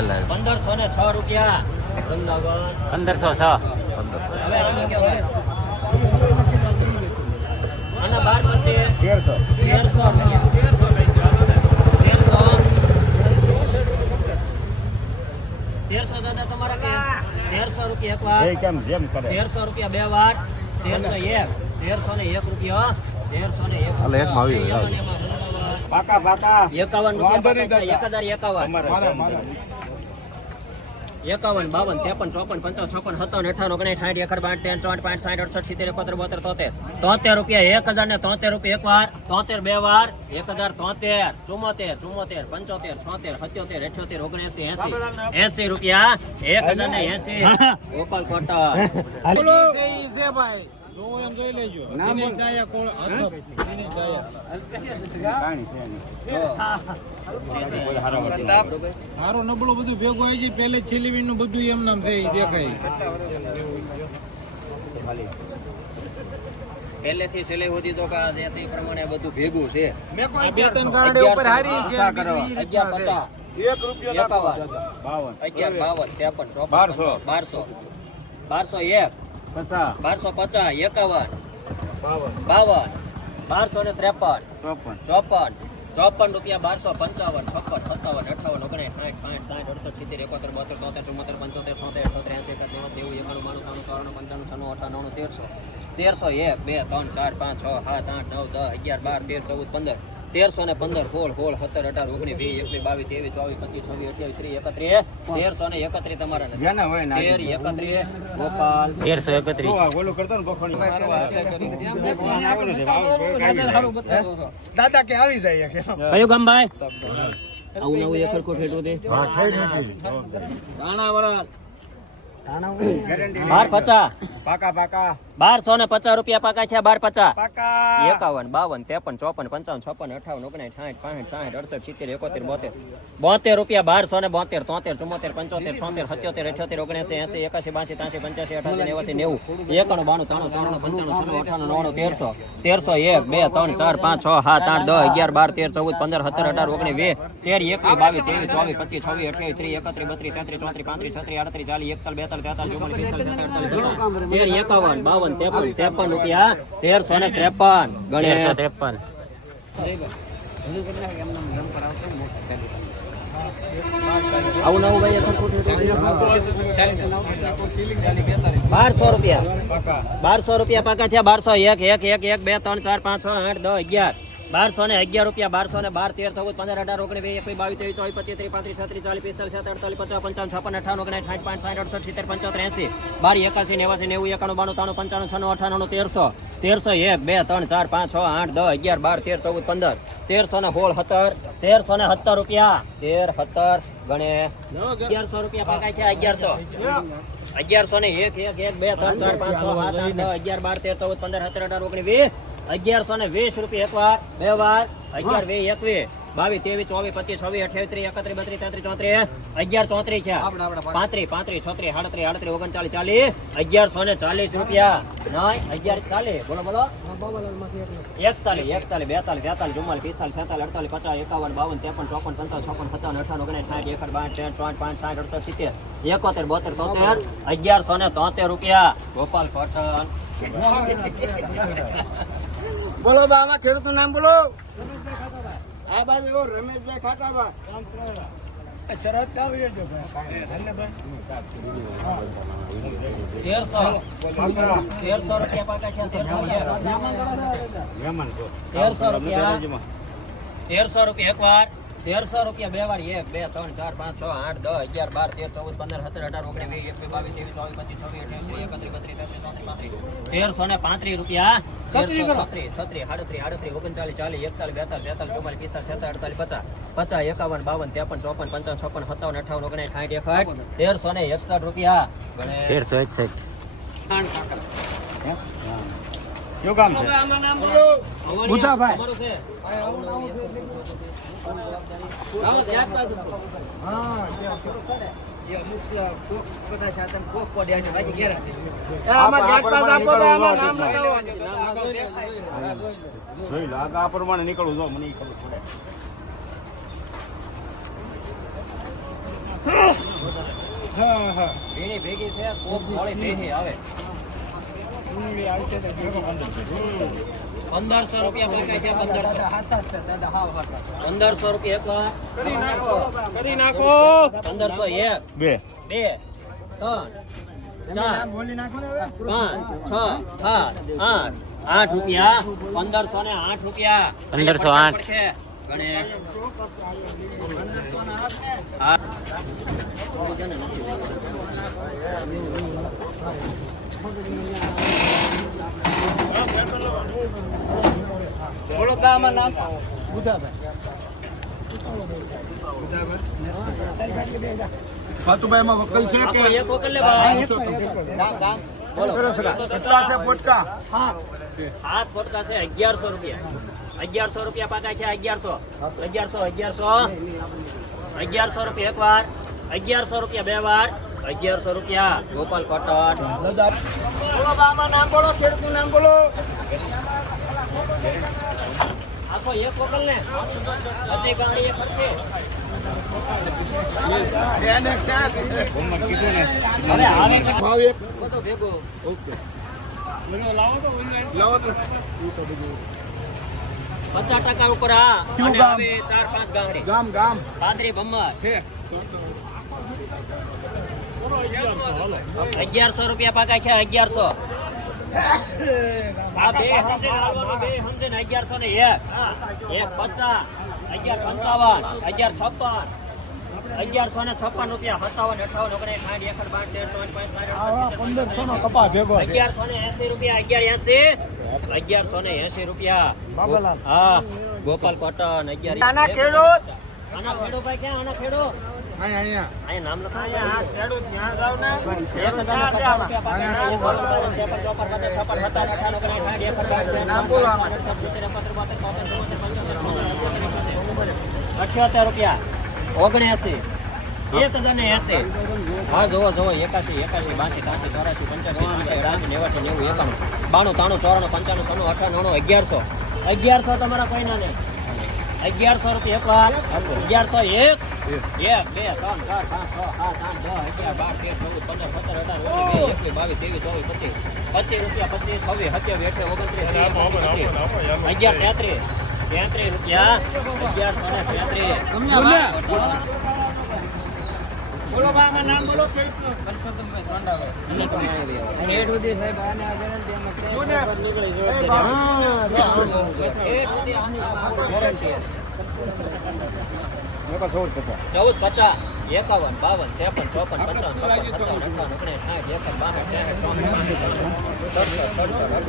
પંદરસો ને છ રૂપિયા. પંદરસો છ. તેરસો. તેરસો. તેરસો. તેરસો દાદા તમારા કે તેરસો રૂપિયા એક વાર. કેમ જેમ કરે? તેરસો રૂપિયા બે વાર. તેરસો એક. તેરસો ને એક રૂપિયા. તેરસો ને એક આવી. એકાવન પાકા પાકા એકાવન રૂપિયા એક હજાર એકાવન. એકાવન બાવન ત્રેપન ચોપન પંચાવન છપ્પન સત્તાવન અઠાવન ઓગણીસ સાઠ એકર બાર ત્રણ ચોટ પાંચ સાઠ અડસઠ સિત્તેર એકોતેર બોતેર તોતેર. તોતેર રૂપિયા એક હજાર ને તોતેર રૂપિયા એક વાર તોતેર બે વાર એક હજાર તોતેર ચુમ્મોતેર ચુમ્મોતેર પંચોતેર છોતેર સત્યોતેર અઠ્યોતેર ઓગણએસી એસી. એસી રૂપિયા એક હજાર ને એસી. ગોપાલ. કોઈ હારા મારો નબળો બધું ભેગું આવી છે પેલે છેલ્લી નું બધું એમ નામ છે દેખાય. પહેલેથી છેલ્લે સુધી તો આ એસી પ્રમાણે બધું ભેગું છે. બે ત્રણ ઉપર હારી અગિયાર બાવન અગિયાર બાવન ત્રેપન બારસો. બારસો. બારસો એક. બારસો પચાસ એકાવન. બાવન. બારસો ને ત્રેપન. ચોપન. ચોપન. ચોપન રૂપિયા બારસો પંચાવન છપ્પન સત્તાવન અઠાવન ઓગણીસ સાઠ પાંચ સાઠ અડસઠ સિત્તેર એકોતેર બોતેર તોતેર ચુમ્મોતેર પંચોતેર છોતેર અઠોતેર એસી એકાદ નેવું એકાણું બાણું ત્રાણું ચોરાણું પંચાણું છનું અઠાણું તેરસો. તેરસો એક બે ત્રણ ચાર પાંચ છ સાત આઠ નવ દસ અગિયાર બાર તેર ચૌદ પંદર. તેરસો ને પંદર સોળ સોળ સત્તર અઢાર ઓગણીસ વીસ એકવીસ બાવીસ ત્રેવીસ ચોવીસ પચીસ છવ્વીસ અઠ્યાવીસ ત્રીસ એકત્રીસ. તેરસો ને એકત્રીસ તમારા તેર એકત્રીસ ગોપાલ. તેરસો એકત્રીસ. ઓલું કરતો ને. દાદા કે આવી જાય કે કયું ગામ ભાઈ? આવું નવું એકર કોઠેટું દે. ગેરંટી બાર પચાસ. પાકા પાકા. બારસો ને પચાસ રૂપિયા પાકા છે બાર પચાસ. પાકા. એકાવન બાવન ત્રેપન ચોપન પંચાવન છપ્પન અઠાવન ઓગણીસ સાઠ પાંસઠ સાઠ અડસઠ સિત્તેર એકોતેર બોતેર. બોતેર રૂપિયા બારસો ને બોતેર તોતેર ચુમ્મોતેર પંચોતેર છોતેર સત્યોતેર અઠ્યોતેર ઓગણસી એસી એકાસી બાસી ત્યાસી પંચ્યાસી અઠાસી નેવાસી નેવું. એકાણું બાણું ત્રાણું ત્રણ પંચાણું છન્નું અઠાણું નવ્વાણું તેરસો. તેરસો એક બે ત્રણ ચાર પાંચ છ સાત આઠ દસ અગિયાર બાર તેર ચૌદ પંદર સત્તર અઢાર ઓગણીસ વે તેર એકવીસ બાવીસ ત્રેવીસ ચોવીસ પચીસ છવ્વીસ અઠ્યાવીસ ત્રીસ એકત્રીસ બત્રીસ તેત્રીસ ચોત્રીસ પાંત્રીસ છત્રીસ આડત્રીસ ચાલીસ એકતાલ બેતાલીસ તેર એકાવન બાવન ત્રેપન ત્રેપન રૂપિયા તેરસો ને ત્રેપન ગણેશ. ત્રેપન. આવું નવું ભાઈ બારસો રૂપિયા. બારસો રૂપિયા પાકા થયા બારસો એક એક એક એક બે ત્રણ ચાર પાંચ છ આઠ દસ અગિયાર. બારસો ને અગિયાર રૂપિયા, બારસો ને બાર, તેર ચૌદ પંદર, અઢાર ઓગણી એક એકવીસ, બાવીસ, ત્રેવીસ, ચોવીસ, પચીસ, ત્રીસ, પાંત્રીસ, છત્રીસ, ચાલીસ, પિસ્તાલીસ, સત્તર, અડતાલીસ, પચાસ, પંચાવન, છપ્પન, અઠાવન, ઓગણીસ સાઠ પાંચ, સાઠ, અડસઠ, સિત્તેર, પંચોતેર, એસી, બાર, એકાસી, નેવાસી, નેવું, એકાણું, બાણું, ત્રાણું, પંચાણું છનું અઠાણું, તેરસો તેરસો એક, બે, ત્રણ, ચાર, પાંચ, છ, આઠ, દસ, અગિયાર, બાર, તેર, ચૌદ, પંદર, તેરસો ને સોળ, સત્તર, તેરસો ને સત્તર રૂપિયા, તેર, સત્તર, ગણે અગિયારસો રૂપિયા પાકા છે અગિયારસો. અગિયારસો ને એક એક એક, બે, ત્રણ, ચાર, પાંચ, છ, સાત, આઠ અગિયાર, બાર, તેર, ચૌદ, પંદર, સત્તર, અઢાર, ઓગણીસ, વીસ અગિયારસો ને વીસ રૂપિયા એક વાર બે વાર અગિયાર વીસ એકવીસ. બાવીસ ત્રેવીસ ચોવીસ પચીસ છવ્વીસ અઠ્યાવીસ ત્રીસ એકત્રીસ બત્રીસ તેત્રીસ ચોત્રીસ અગિયાર ચોત્રીસ છે. પાંત્રીસ પાંત્રીસ છત્રીસ સાડત્રીસ આડત્રીસ ઓગણચાલીસ ચાલીસ અગિયારસો ને ચાલીસ રૂપિયા. નહીં અગિયાર ચાલીસ. બોલો બોલો. એકતાલીસ એકતાલીસ બેતાલીસ બેતાલીસ ચુમ્માલીસ પિસ્તાલીસ છેતાલીસ અડતાલીસ પચાસ એકાવન બાવન ત્રેપન ચોપન પંચાવન છપ્પન સત્તાવન અઠાવન ઓગણીસ સાઠ એકર બાર ત્રણ ચોટ પાંચ સાઠ અડસઠ સિત્તેર એકોતેર બોતેર તોતેર અગિયારસો ને તોતેર રૂપિયા. ગોપાલ કોટન બોલો બા આમાં ખેડૂતનું નામ બોલો. આ બાજુ રમેશભાઈ ખાટાબા. તેરસો રૂપિયા એક વાર. તેરસો રૂપિયા બે વાર એક બે ત્રણ ચાર પાંચ છ આઠ દસ અગિયાર બાર તેર ચૌદ પંદર સત્તર અઢાર ઓગણીસ વીસ એકવીસ બાવીસ ત્રેવીસ ચોવીસ પચીસ છવ્વીસ અઠ્યાવીસ એકત્રીસ બત્રીસ તેત્રીસ ચોત્રીસ પાંત્રીસ તેરસો ને પાંત્રીસ રૂપિયા. તેરસો છત્રીસ છત્રીસ આડત્રીસ આડત્રીસ ઓગણચાલીસ ચાલીસ એકતાલીસ બેતાલીસ તેતાલીસ ચુમ્માલીસ પિસ્તાલીસ છેતાલીસ અડતાલીસ પચાસ પચાસ એકાવન બાવન ત્રેપન ચોપન પંચાવન છપ્પન સત્તાવન અઠાવન ઓગણીસ સાઠ એકસઠ તેરસો ને એકસઠ રૂપિયા. તેરસો એકસઠ. કયું કામ છે? બુધાભાઈ. આ પ્રમાણે નીકળું જો મને ખબર પડે. હા હા. એની ભેગી છે કોક મળે ભેગી આવે. પંદરસો રૂપિયા પકાય છે પંદરસો? પંદરસો રૂપિયા એક કરી નાખો પંદરસો એક. બે. બે ત્રણ ચાર પાંચ છ સાત આઠ. આઠ રૂપિયા. પંદરસો ને આઠ રૂપિયા. પંદરસો આઠ. ગણેશ. બોલો તો આમાં નામ? ખાતુભાઈ એમાં વકલ છે કે એક વખત લે ભાઈ કેટલા છે પોટકા? હાથ ફોટકા છે અગિયારસો રૂપિયા. અગિયારસો રૂપિયા પાકા છે અગિયારસો. અગિયારસો અગિયારસો. અગિયારસો રૂપિયા એક વાર અગિયારસો રૂપિયા બે વાર. અગિયારસો રૂપિયા ગોપાલ કોટન બોલો બા નામ બોલો ખેડૂતનું નામ બોલો. આખો એક વકલ ને. બધી ગાડી એક ખર્ચે એને ક્યાં કરી? હવે આવે ભાવ એક. બધો ભેગો. લાવો તો પચાસ ટકા ઉપર ચાર પાંચ ગામ ગામ. પાદરી ભમ્મર છે અગિયારસો રૂપિયા પાકા છે અગિયારસો. અગિયારસો ને એક. એક પચાસ અગિયાર પંચાવન અગિયાર છપ્પન અગિયારસો ને છપ્પન રૂપિયા સત્તાવન અઠાવન ઓગણીસ સાઠ એકસઠ બાર તેર ચોવીસ પાંચ સાઠ અગિયારસો ને એસી રૂપિયા અગિયાર એસી અગિયારસો ને એસી રૂપિયા. હા ગોપાલ કોટન અગિયાર આના ખેડૂત. આના ખેડૂત ભાઈ ક્યાં આના ખેડૂત? અહીંયા નામ સાઠ, અઠ્યોતેર, રૂપિયા ઓગણએસી એક હજાર ને એસી હા જોવો જોવો એકાશી એકાશી બાસી ત્રાસી ચોરાશી પંચ્યાસી ત્રાસી એકાશી નેવાસી નેવું એકાણું બાણું ત્રાણું ચોરાણું પંચાણું સોનું અઠાણું અગિયારસો અગિયારસો તમારા કોઈના નહીં અગિયારસો રૂપિયા એક વાર અગિયારસો એક. એક બે ત્રણ ચાર પાંચ છ સાત આઠ દસ અગિયાર બાર તેર ચૌદ પંદર સત્તર અઢાર ઓગણીસ વીસ એકવીસ બાવીસ ત્રેવીસ ચોવીસ પચીસ. પચીસ રૂપિયા પચીસ છવ્વીસ સત્યાવીસ એટલે ઓગણત્રીસ. અગિયાર તેત્રીસ. તેત્રીસ રૂપિયા. અગિયારસો ને તેત્રીસ. બોલો. બા આમાં નામ બોલો. ચૌદ પચાસ એકાવન, બાવન, ત્રેપન, ચોપન પચાસ છપ્પન સત્તાવન અઠાવન ઓગણીસ સાઠ એકસઠ બાસઠ ત્રેસઠ ચોસઠ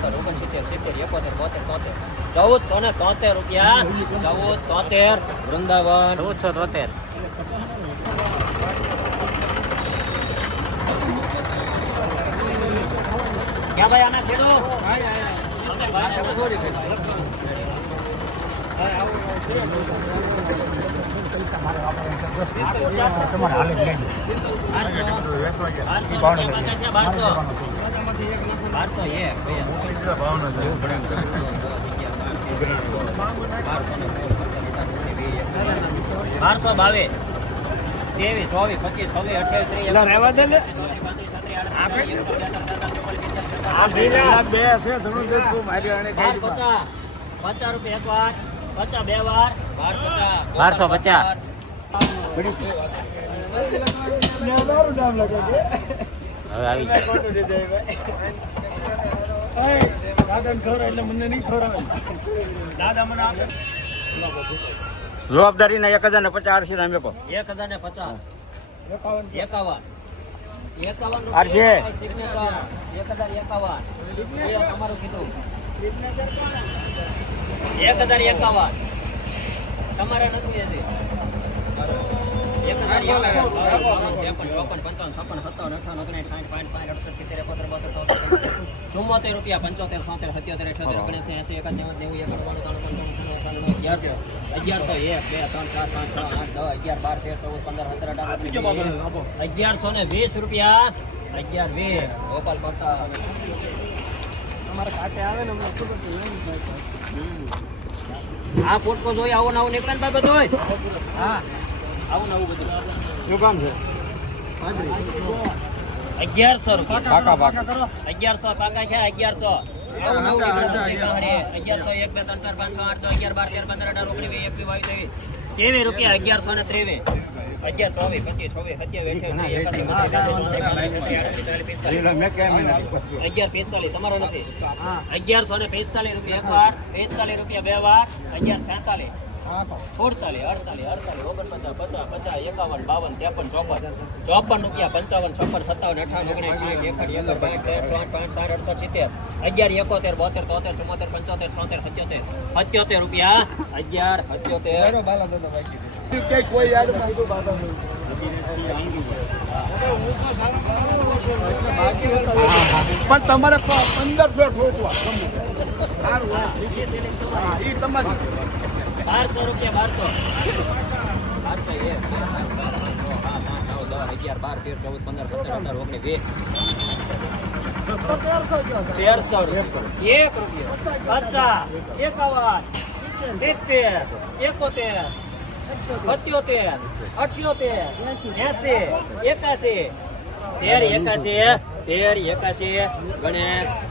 સડસઠ સિત્તેર, એકોતેર બોતેર તોતેર ચૌદસો ને તોતેર રૂપિયા ચૌદ તોતેર વૃંદાવન ચૌદસો તોતેર. ક્યાં. બારસો બાવીસ ત્રેવીસ ચોવીસ પચીસ છવ્વીસ અઠ્યાવીસ રહેવા દે ને. બે છે દે તું મારી આણે બાર પચાસ પચાસ રૂપિયા એક વાર પચાસ બે વાર બારસો પચાસ. હવે આવી જવાબદારી ના એક હજાર ને પચાસ આરસી આપો. એક હજાર ને પચાસ. એકાવન. એકાવન. આરશે. એક હજાર એકાવન તમારું એકાવન નથી એક હજાર એકાવન ચુમ્મોતેર રૂપિયા પંચોતેર સોતેર સત્યોતેર અઠ્યોતેર ઓગણીસો એસી એકાદ નેવું નેવું એકાણું અગિયારસો અગિયારસો એક બે ત્રણ ચાર પાંચ છ આઠ દસ અગિયાર બાર તેર ચૌદ પંદર સત્તર અઢાર અગિયારસો ને વીસ રૂપિયા. અગિયાર વીસ ગોપાલ કરતા અમારે કાંઠે આવે ને અમને ખબર આ પોટકો જોઈ આવું નવું નીકળે ને ભાઈ બધું હા આવું નવું બધું શું કામ છે અગિયારસો રૂપિયા અગિયારસો પાકા છે અગિયારસો. ત્રેવીસ રૂપિયા અગિયારસો ને ત્રેવીસ અગિયાર ચોવીસ પચીસ નથી અગિયાર પિસ્તાલીસ તમારો નથી અગિયારસો ને પિસ્તાલીસ રૂપિયા એક વાર પિસ્તાલીસ રૂપિયા બે વાર અગિયાર છેતાલીસ સુડતાલીસ અડતાલીસ અડતાલીસ ઓગણપચાસ પચાસ પચાસ એકાવન બાવન ત્રેપન ચોપન ચોપન રૂપિયા પંચાવન છપ્પન સત્તાવન અઠાવન ઓગણીસ સાઠ બાઠ તેર પાંચ સાઠ અડસઠ સિત્તેર અગિયાર એકોતેર બોતેર તોતેર ચુમ્મોતેર પંચોતેર છોતેર સત્યોતેર સત્યોતેર રૂપિયા અગિયાર સત્યોતેર પણ તમારે પંદર ફેર ઠોકવા તમારી. બારસો રૂપિયા બારસો બારસો એક અગિયાર બાર તેર ચૌદ પંદર સત્તર અઢાર ઓગણીસ તેરસો રૂપિયા એક રૂપિયા પચાસ એકાવન સિત્તેર એકોતેર સત્યોતેર અઠ્યોતેર એસી એકાશી તેર એકાશી તેર એકાશી ગણે